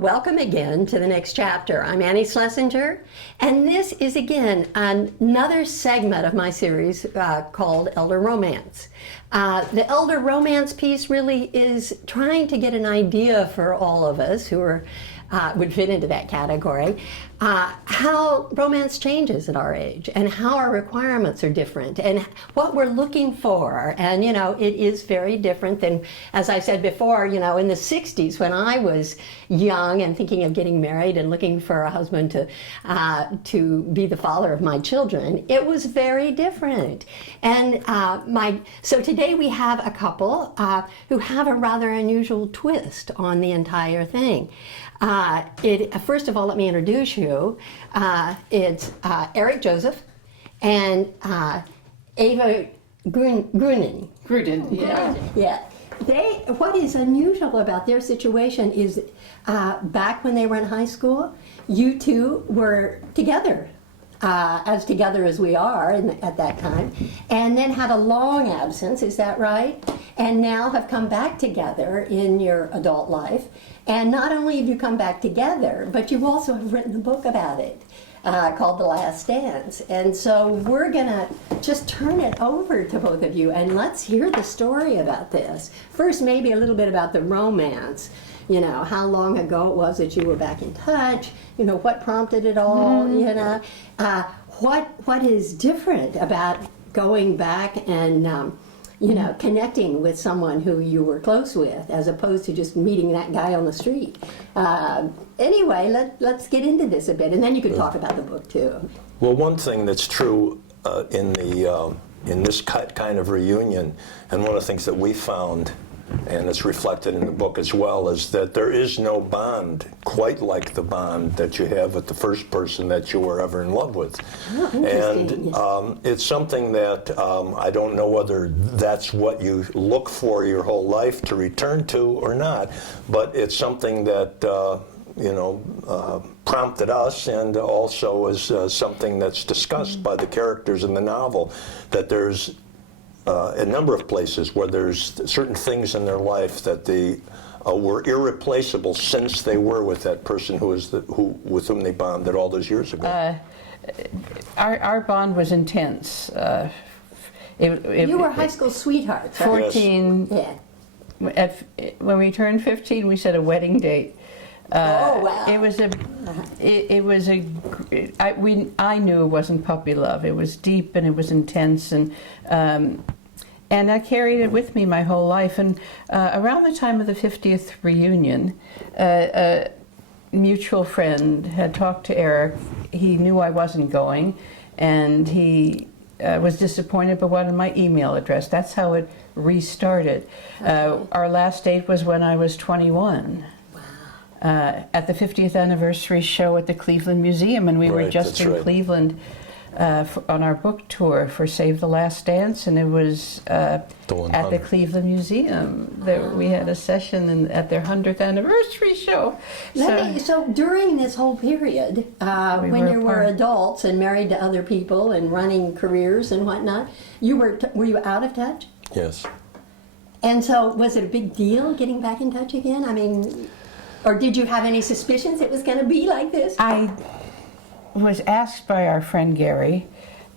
welcome again to the next chapter. I'm Annie Schlesinger, and this is again another segment of my series called Elder Romance. The Elder Romance piece really is trying to get an idea for all of us who are would fit into that category, how romance changes at our age and how our requirements are different and what we're looking for. And, you know, it is very different than, as I said before, you know, in the 60s when I was young and thinking of getting married and looking for a husband to be the father of my children. It was very different. And so today we have a couple who have a rather unusual twist on the entire thing. First of all, let me introduce you. It's Eric Joseph and Ava Gruden. Yeah. What is unusual about their situation is back when they were in high school, you two were together. As together as we are at that time, and then had a long absence, is that right? And now have come back together in your adult life. And not only have you come back together, but you also have written a book about it called The Last Dance. And so we're gonna just turn it over to both of you and let's hear the story about this. First, maybe a little bit about the romance. You know, how long ago it was that you were back in touch, you know, what prompted it all, you know. What is different about going back and, you know, connecting with someone who you were close with as opposed to just meeting that guy on the street. Anyway, let's get into this a bit, and then you can talk about the book too. Well, one thing that's true in this kind of reunion, and one of the things that we found, and it's reflected in the book as well, is that there is no bond quite like the bond that you have with the first person that you were ever in love with. Oh, interesting. And it's something that I don't know whether that's what you look for your whole life to return to or not, but it's something that you know, prompted us, and also is something that's discussed by the characters in the novel, that there's a number of places where there's certain things in their life that they were irreplaceable since they were with that person with whom they bonded all those years ago. Our bond was intense. You were high school sweethearts, right? 14. Yeah. When we turned 15, we set a wedding date. Oh wow! I knew it wasn't puppy love. It was deep and it was intense, and I carried it with me my whole life. And around the time of the 50th reunion, a mutual friend had talked to Eric. He knew I wasn't going, and he was disappointed but wanted my email address. That's how it restarted. Our last date was when I was 21. At the 50th anniversary show at the Cleveland Museum, and we were just in Cleveland on our book tour for Save the Last Dance, and it was at the Cleveland Museum that we had a session at their 100th anniversary show. So during this whole period, when you were adults and married to other people and running careers and whatnot, were you out of touch? Yes. And so was it a big deal getting back in touch again? I mean, or did you have any suspicions it was going to be like this? I was asked by our friend Gary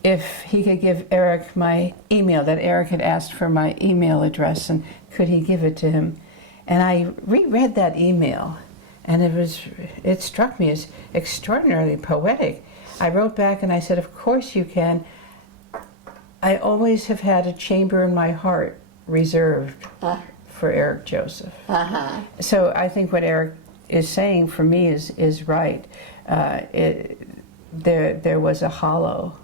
if he could give Eric my email, that Eric had asked for my email address, and could he give it to him. And I reread that email, and it struck me as extraordinarily poetic. I wrote back and I said, of course you can. I always have had a chamber in my heart reserved for Eric Joseph. So I think what Eric is saying for me is right. There was a hollow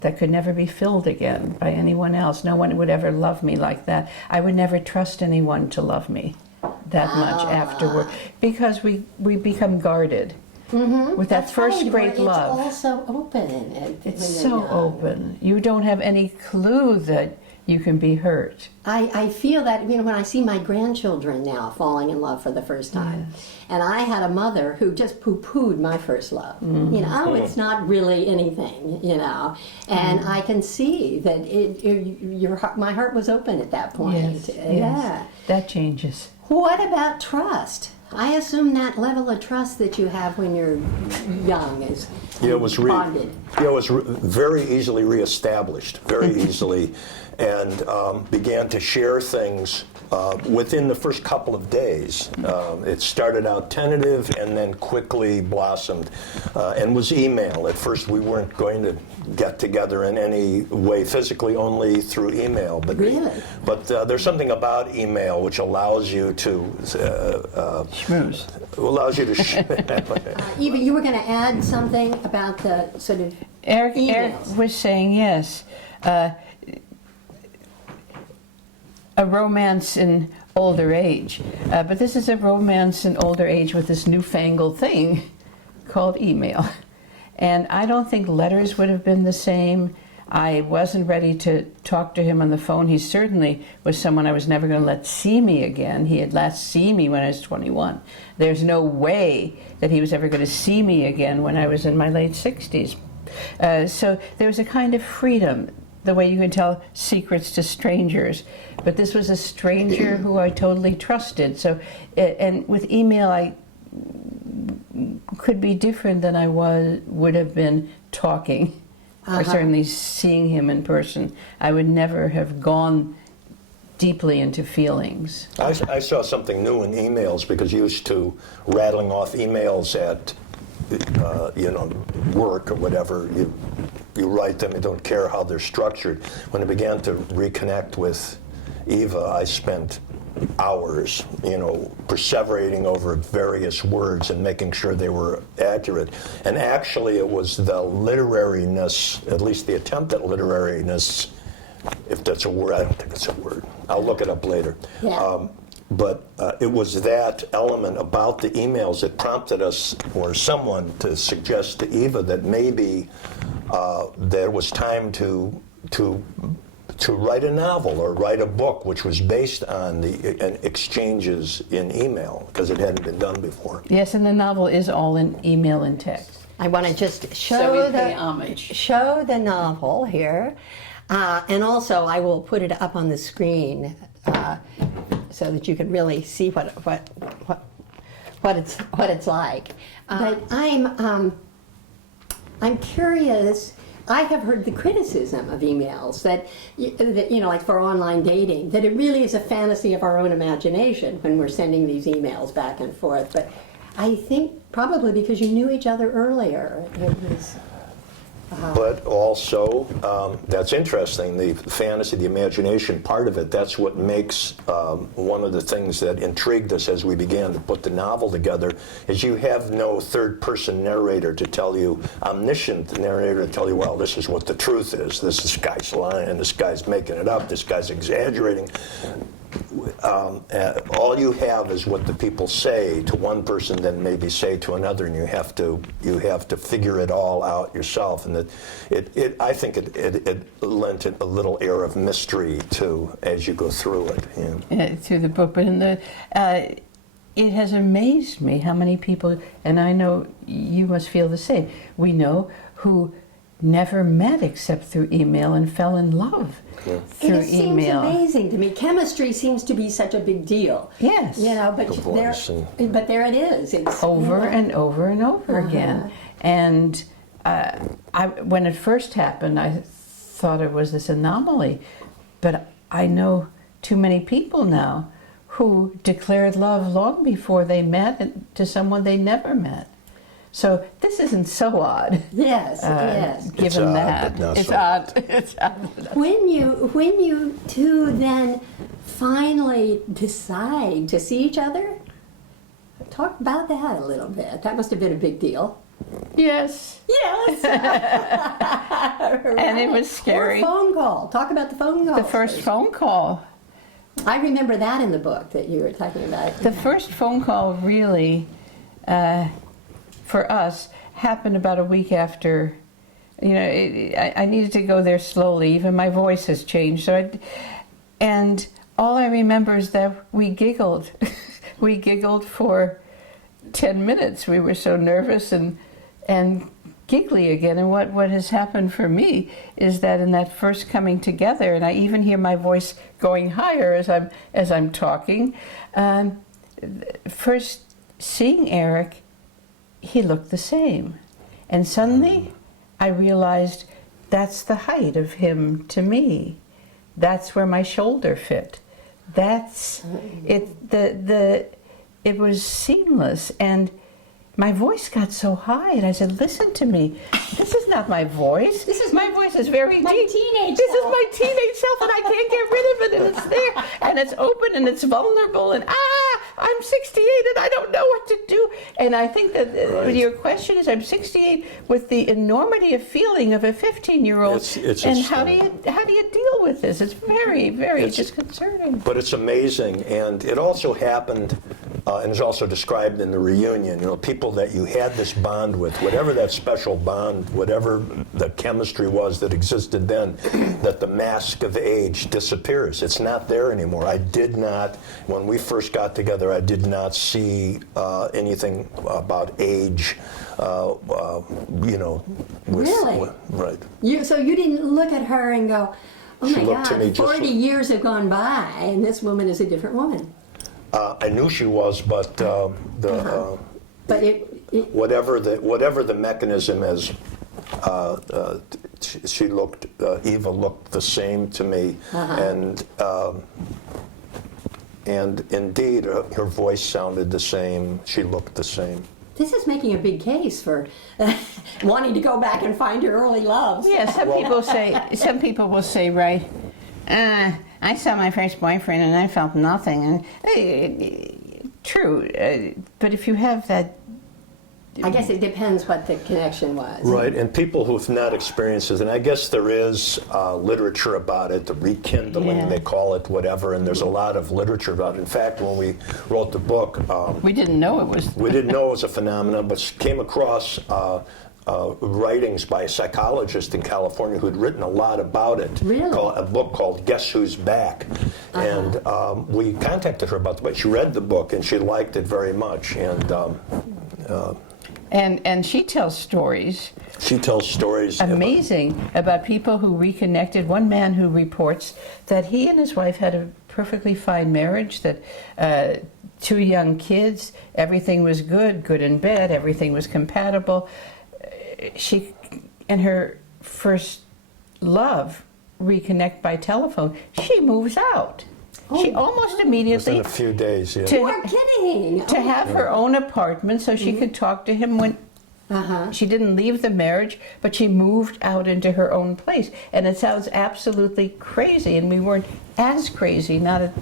that could never be filled again by anyone else. No one would ever love me like that. I would never trust anyone to love me that much afterward, because we become guarded with that first great love. It's all so open. It's so open. You don't have any clue that you can be hurt. I feel that, you know, when I see my grandchildren now falling in love for the first time. Yes. And I had a mother who just poo-pooed my first love. You know, it's not really anything, you know. And I can see that my heart was open at that point. Yes. That changes. What about trust? I assume that level of trust that you have when you're young is Yeah, it was bonded. very easily reestablished, very easily, and began to share things within the first couple of days. It started out tentative and then quickly blossomed, and was email. At first, we weren't going to get together in any way physically, only through email. But Really? But there's something about email which allows you to Schmooze. allows you to. Eva, you were going to add something about the sort of Eric emails. was saying yes. A romance in older age. But this is a romance in older age with this newfangled thing called email. And I don't think letters would have been the same. I wasn't ready to talk to him on the phone. He certainly was someone I was never going to let see me again. He had last seen me when I was 21. There's no way that he was ever going to see me again when I was in my late 60s. So there was a kind of freedom, the way you can tell secrets to strangers. But this was a stranger who I totally trusted. So, and with email, I could be different than I would have been talking, or certainly seeing him in person. I would never have gone deeply into feelings. I saw something new in emails because used to rattling off emails at work or whatever. You write them, you don't care how they're structured. When I began to reconnect with Eva, I spent hours, perseverating over various words and making sure they were accurate. And actually it was the literariness, at least the attempt at literariness, if that's a word, I don't think it's a word. I'll look it up later. Yeah. But it was that element about the emails that prompted us, or someone, to suggest to Eva that maybe there was time to write a novel or write a book which was based on the exchanges in email, because it hadn't been done before. Yes, and the novel is all in email and text. I want to just show So we pay homage. show the novel here, and also I will put it up on the screen so that you can really see what it's like. But I'm curious. I have heard the criticism of emails that like for online dating, that it really is a fantasy of our own imagination when we're sending these emails back and forth. But I think probably because you knew each other earlier, it was. But also, that's interesting, the fantasy, the imagination part of it, that's what makes one of the things that intrigued us as we began to put the novel together, is you have no third-person narrator to tell you, omniscient narrator to tell you, well, this is what the truth is, this guy's lying, this guy's making it up, this guy's exaggerating. All you have is what the people say to one person, then maybe say to another, and you have to figure it all out yourself. And that I think it lent a little air of mystery too as you go through it. Through the book, but it has amazed me how many people, and I know you must feel the same. We know who never met except through email and fell in love. Yeah. Through It seems email. amazing to me. Chemistry seems to be such a big deal. Yes. But The voice but there it is. It's Over and over and over again. And when it first happened, I thought it was this anomaly. But I know too many people now who declared love long before they met to someone they never met. So this isn't so odd. Yes, yes. Given It's odd, that, but not it's so odd. It's odd. When you two then finally decide to see each other, talk about that a little bit. That must have been a big deal. Yes. Yes. And it was scary. Or phone call. Talk about the phone call. The first phone call. I remember that in the book that you were talking about. The first phone call really, for us, happened about a week after. I needed to go there slowly. Even my voice has changed. And all I remember is that we giggled. We giggled for 10 minutes. We were so nervous and giggly again. And what has happened for me is that in that first coming together, and I even hear my voice going higher as I'm talking. First seeing Eric, he looked the same. And suddenly I realized that's the height of him to me. That's where my shoulder fit. That's it. It was seamless, and my voice got so high, and I said, "Listen to me. This is not my voice. My voice is very my deep. teenage This self. is my teenage self, and I can't get rid of it. And it's there, and it's open, and it's vulnerable. And I'm 68, and I don't know what to do." And I think that your question is, I'm 68 with the enormity of feeling of a 15-year-old. It's and how do you deal with this? It's very, very disconcerting. But it's amazing, and it also happened, and is also described in the reunion. You know, people that you had this bond with, whatever that special bond, whatever the chemistry was that existed then, that the mask of age disappears. It's not there anymore. I did not, when we first got together, I did not see anything about age. You know, Really? Right. So you didn't look at her and go, "Oh She my looked to me God, just 40 years have gone by, and this woman is a different woman." I knew she was, but But whatever the mechanism is, she looked. Eva looked the same to me, and indeed, her voice sounded the same. She looked the same. this is making a big case for wanting to go back and find your early loves. Yeah, some people will say, right, I saw my first boyfriend and I felt nothing. And true, but if you have that, I guess it depends what the connection was. Right, and people who've not experienced it, and I guess there is literature about it, the rekindling, they call it, whatever, and there's a lot of literature about it. In fact, when we wrote the book, we didn't know it was. We didn't know it was a phenomenon, but came across writings by a psychologist in California who'd written a lot about it. Really? A book called Guess Who's Back. And we contacted her about the book. She read the book and she liked it very much. And she tells stories. She tells stories. Amazing about people who reconnected. One man who reports that he and his wife had a perfectly fine marriage, that 2 young kids, everything was good in bed, everything was compatible. She and her first love reconnect by telephone. She moves out. She almost immediately, within a few days, yeah. You are kidding. to have her own apartment so she could talk to him when she didn't leave the marriage, but she moved out into her own place. And it sounds absolutely crazy, and we weren't as crazy, but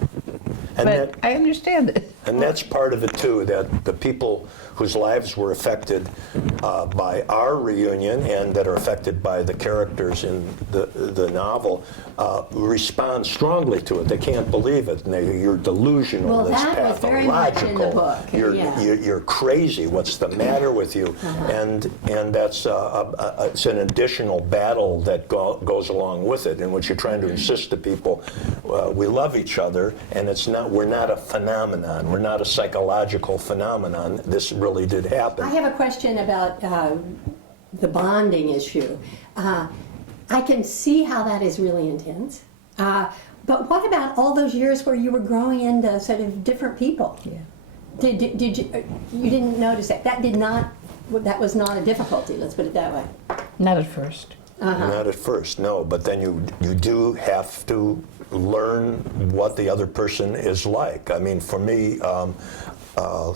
I understand it. And that's part of it too, that the people whose lives were affected by our reunion and that are affected by the characters in the novel respond strongly to it. They can't believe it. And you're delusional. Well, it's that was very much in the book. You're crazy. What's the matter with you? And that's it's an additional battle that goes along with it, in which you're trying to insist to people, we love each other, and we're not a phenomenon. We're not a psychological phenomenon. This really did happen. I have a question about the bonding issue. I can see how that is really intense. But what about all those years where you were growing into sort of different people? Yeah. Did you didn't notice that? That was not a difficulty, let's put it that way. Not at first. Not at first, no. But then you do have to learn what the other person is like. I mean, for me,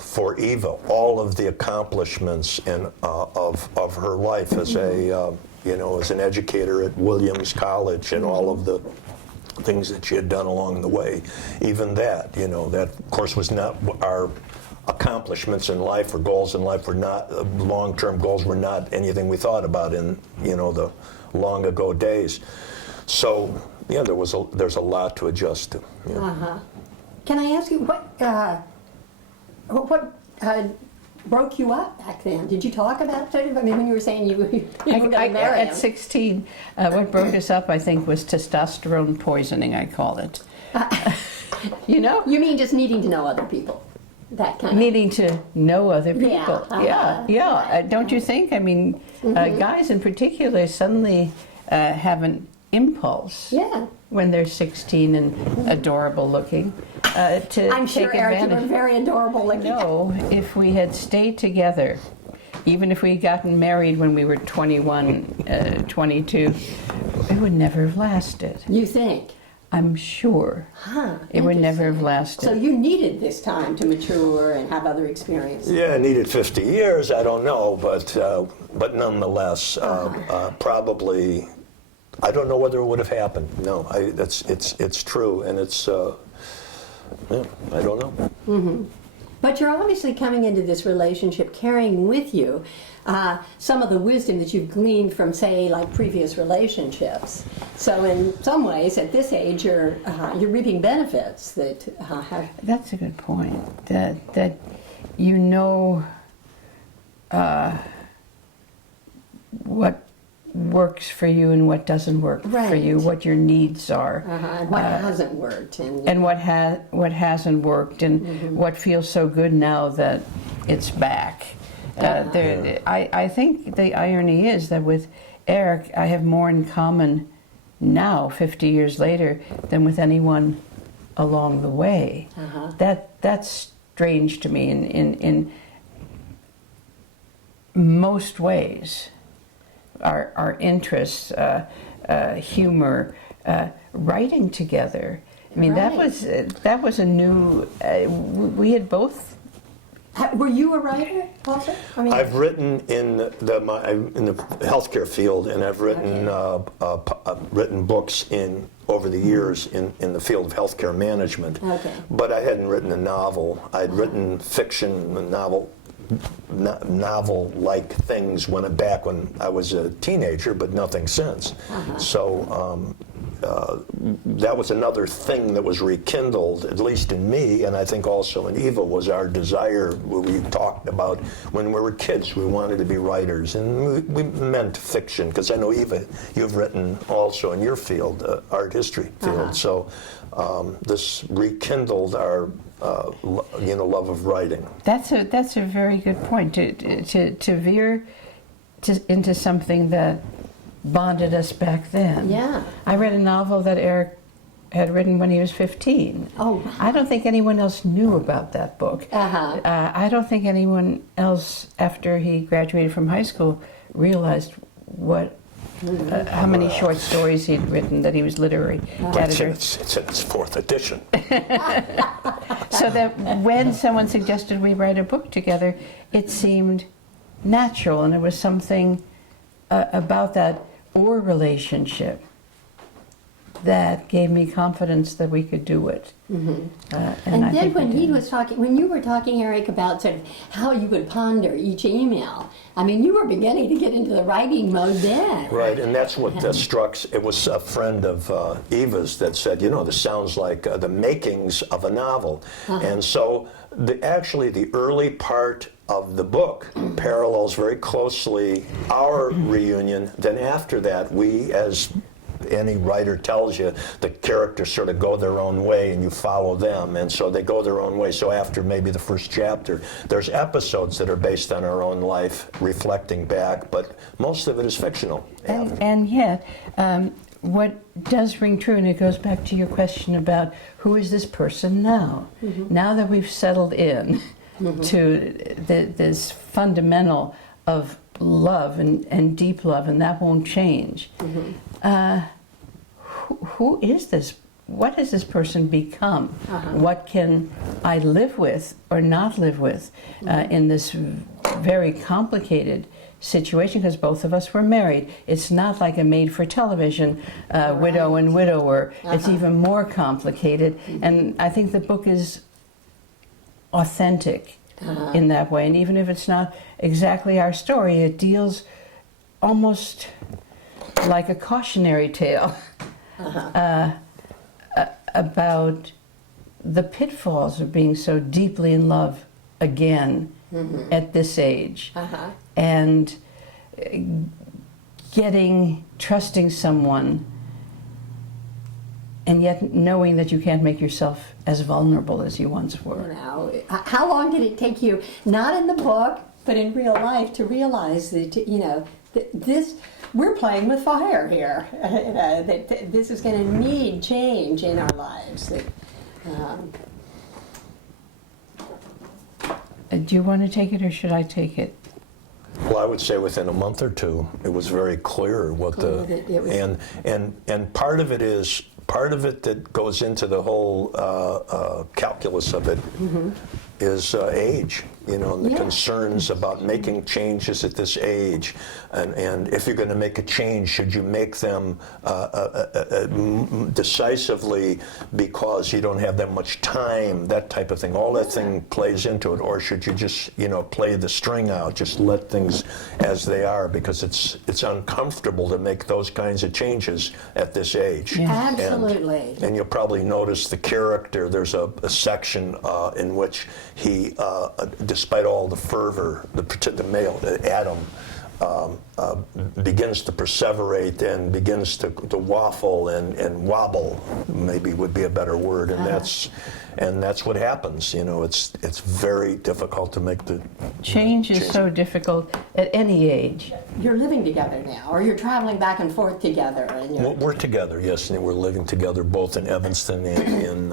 for Eva, all of the accomplishments of her life as as an educator at Williams College, and all of the things that she had done along the way, even that, that of course was not our accomplishments in life or goals in life, were not long-term goals, were not anything we thought about in the long ago days. So yeah, there's a lot to adjust to. Yeah. Can I ask you what broke you up back then? Did you talk about it? I mean, when you were saying you were going to marry him. At 16, what broke us up, I think, was testosterone poisoning, I call it. You mean just needing to know other people? That kind of needing to know other people. Yeah. Don't you think? I mean, guys in particular suddenly have an impulse. Yeah. when they're 16 and adorable looking, to I'm take sure, Eric, you were advantage. very adorable looking. No, if we had stayed together, even if we had gotten married when we were 21, 22, it would never have lasted. You think? I'm sure it would never have lasted. So you needed this time to mature and have other experiences. Yeah, I needed 50 years. I don't know, but nonetheless, probably. I don't know whether it would have happened. No, it's true, and it's. Yeah, I don't know. Mm-hmm. But you're obviously coming into this relationship carrying with you some of the wisdom that you've gleaned from, say, like previous relationships. So in some ways, at this age, you're reaping benefits that have. That's a good point. That you know what works for you and what doesn't work for you, what your needs are, And what hasn't worked, and what hasn't worked, and what feels so good now that it's back. I think the irony is that with Eric, I have more in common now, 50 years later, than with anyone along the way. That's strange to me in most ways. Our interests, humor, writing together. I mean, that was a new. We had both. Were you a writer also? I mean, I've written in the healthcare field, and I've written written books over the years in the field of healthcare management. Okay. But I hadn't written a novel. I'd written fiction, a novel-like things back when I was a teenager, but nothing since. So that was another thing that was rekindled, at least in me, and I think also in Eva, was our desire. We talked about when we were kids, we wanted to be writers, and we meant fiction, because I know, Eva, you've written also in your field, art history field. So this rekindled our love of writing. That's a very good point. To veer into something that bonded us back then. Yeah. I read a novel that Eric had written when he was 15. Oh, wow. I don't think anyone else knew about that book. I don't think anyone else, after he graduated from high school, realized how many short stories he'd written, that he was literary editor. It's in its fourth edition. So that when someone suggested we write a book together, it seemed natural, and it was something about that relationship that gave me confidence that we could do it. And I then think when we did. when you were talking, Eric, about sort of how you would ponder each email, I mean, you were beginning to get into the writing mode then. Right, and that's what struck. It was a friend of Eva's that said, this sounds like the makings of a novel. And so actually the early part of the book parallels very closely our reunion. Then after that, we, as any writer tells you, the characters sort of go their own way and you follow them, and so they go their own way. So after maybe the first chapter, there's episodes that are based on our own life, reflecting back, but most of it is fictional. And yet, what does ring true, and it goes back to your question about who is this person now? Now that we've settled in to this fundamental of love and deep love, and that won't change. Who is this? What has this person become? What can I live with or not live with in this very complicated situation? Because both of us were married. It's not like a made-for-television widow and widower. It's even more complicated. And I think the book is authentic in that way. And even if it's not exactly our story, it deals almost like a cautionary tale about the pitfalls of being so deeply in love again at this age, and trusting someone, and yet knowing that you can't make yourself as vulnerable as you once were. How long did it take you, not in the book, but in real life to realize that, this, we're playing with fire here. That this is going to need change in our lives. Do you want to take it or should I take it? Well, I would say within a month or two, it was very clear what and part of it that goes into the whole calculus of it is age, and the concerns about making changes at this age, and if you're going to make a change, should you make them decisively because you don't have that much time, that type of thing. All that thing plays into it, or should you just play the string out, just let things as they are, because it's uncomfortable to make those kinds of changes at this age. Yeah. Absolutely. And you'll probably notice the character. There's a section in which he, despite all the fervor, the male, Adam, begins to perseverate and begins to waffle and wobble, maybe would be a better word, and that's what happens. It's very difficult to make the Change is so difficult at any age. You're living together now, or you're traveling back and forth together. And We're together, yes, and we're living together both in Evanston and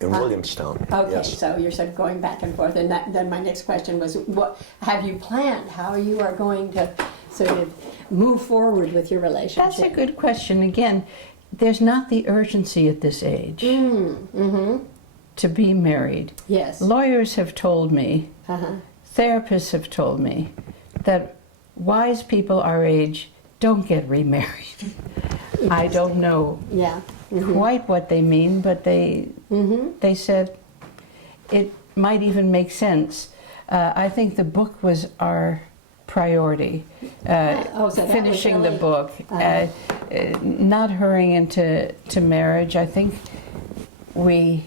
in Williamstown. Okay, yes. so you're sort of going back and forth, and then my next question was, what have you planned? How you are going to sort of move forward with your relationship? That's a good question. Again, there's not the urgency at this age to be married. Yes. Lawyers have told me, therapists have told me, that wise people our age don't get remarried. I don't know quite what they mean, but they said it might even make sense. I think the book was our priority. So finishing really, the book, not hurrying into marriage. I think we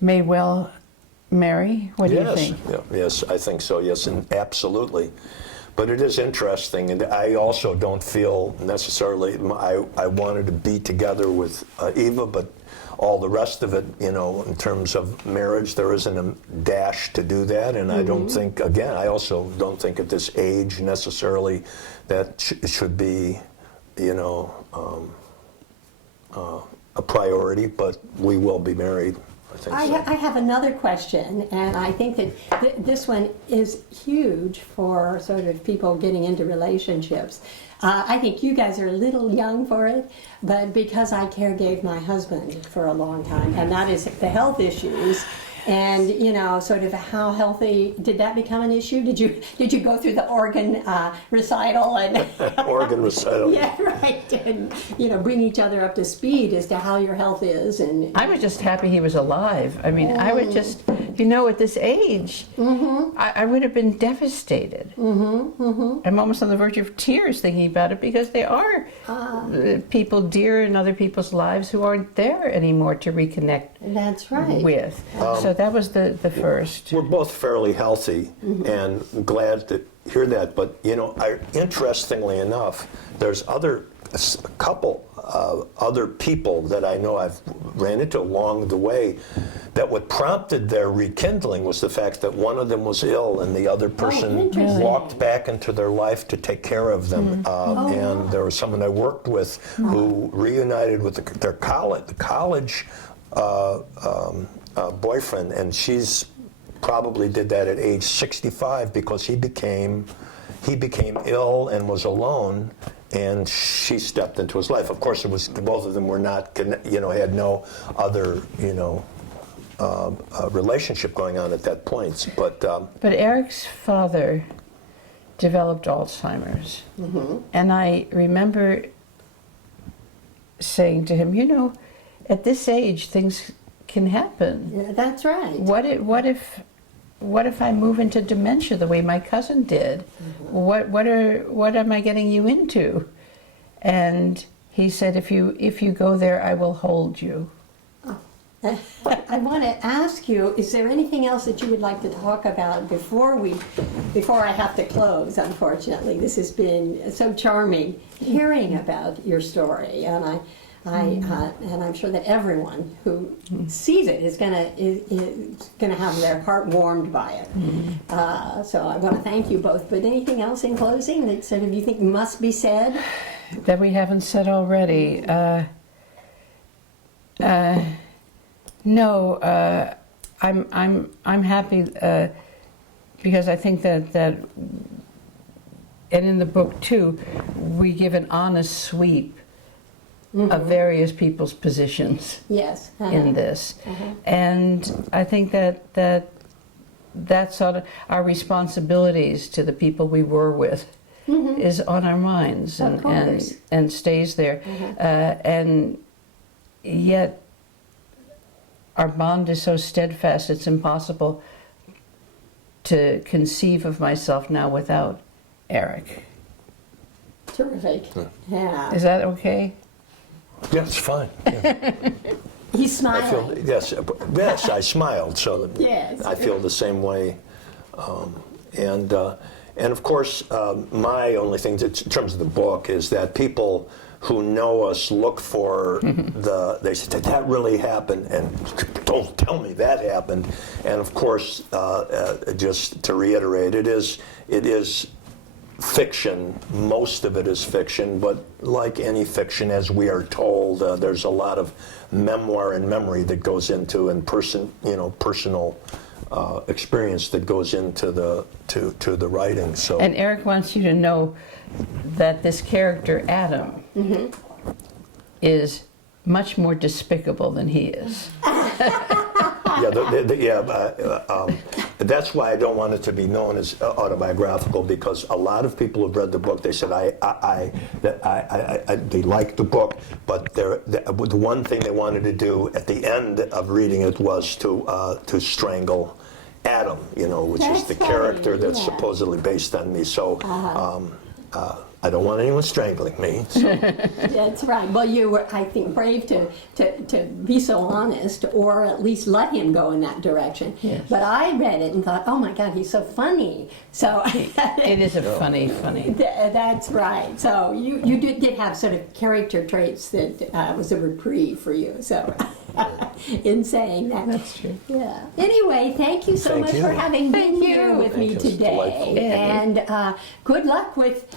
may well marry. What do you think? Yes, I think so. Yes, and absolutely. But it is interesting, and I also don't feel necessarily I wanted to be together with Eva, but all the rest of it, in terms of marriage, there isn't a dash to do that, and I don't think, again, I also don't think at this age necessarily that it should be, a priority, but we will be married. I have another question, and I think that this one is huge for sort of people getting into relationships. I think you guys are a little young for it, but because I caregave my husband for a long time, and that is the health issues, and sort of how healthy did that become an issue? Did you go through the organ recital and organ recital? Yeah, right, and bring each other up to speed as to how your health is. And I was just happy he was alive. I mean, I would just, at this age, I would have been devastated. I'm almost on the verge of tears thinking about it, because they are people dear in other people's lives who aren't there anymore to reconnect. That's right. With. So that was the first. We're both fairly healthy, and glad to hear that. But interestingly enough, there's a couple other people that I know I've ran into along the way, that what prompted their rekindling was the fact that one of them was ill and the other person walked back into their life to take care of them. And there was someone I worked with who reunited with their college boyfriend, and she's probably did that at age 65 because he became ill and was alone, and she stepped into his life. Of course, it was both of them were not, had no other, relationship going on at that point. But Eric's father developed Alzheimer's, and I remember saying to him, at this age, things can happen. Yeah, that's right. What if I move into dementia the way my cousin did? What am I getting you into? And he said, if you go there, I will hold you. I want to ask you, is there anything else that you would like to talk about before I have to close? Unfortunately, this has been so charming hearing about your story, and And I'm sure that everyone who sees it is gonna have their heart warmed by it. So I want to thank you both. But anything else in closing that sort of you think must be said? That we haven't said already. No, I'm happy because I think that and in the book too, we give an honest sweep of various people's positions Yes. in this, and I think that's sort of our responsibilities to the people we were with is on our minds and stays there, and yet our bond is so steadfast it's impossible to conceive of myself now without Eric. Terrific. Yeah. Is that okay? Yeah, it's fine. Yeah. He's I feel, smiling. yes, I smiled, so that Yes. I feel the same way. And of course, my only thing in terms of the book is that people who know us look for they say, did that really happen? And don't tell me that happened. And of course, just to reiterate, it is fiction. Most of it is fiction, but like any fiction, as we are told, there's a lot of memoir and memory that goes into, and personal experience that goes into the writing. So. And Eric wants you to know that this character, Adam, is much more despicable than he is. That's why I don't want it to be known as autobiographical, because a lot of people who've read the book, they said they liked the book, but the one thing they wanted to do at the end of reading it was to strangle Adam, which is the character that's supposedly based on me. So I don't want anyone strangling me. So. That's right. Well, you were, I think, brave to be so honest, or at least let him go in that direction. Yes. But I read it and thought, oh my God, he's so funny. So It is a funny. That's right. So you did have sort of character traits that was a reprieve for you. So in saying that. That's true. Yeah. Anyway, thank you so Thank much you. for having been here with me Thank you. It's delightful. today. And good luck with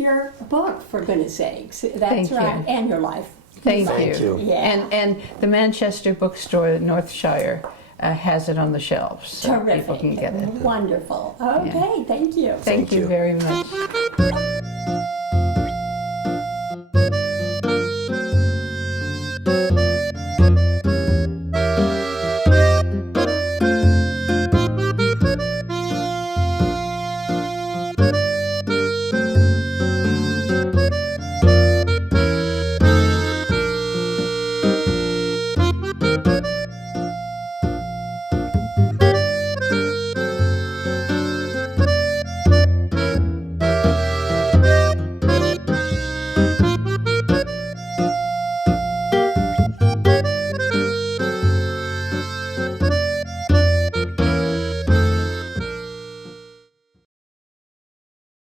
your book, for goodness sakes. That's Thank you. right. And your life. Thank you. Yeah. And the Manchester bookstore, Northshire, has it on the shelves, so Terrific. people can get it. Wonderful. Okay, thank you. Thank you you. very much.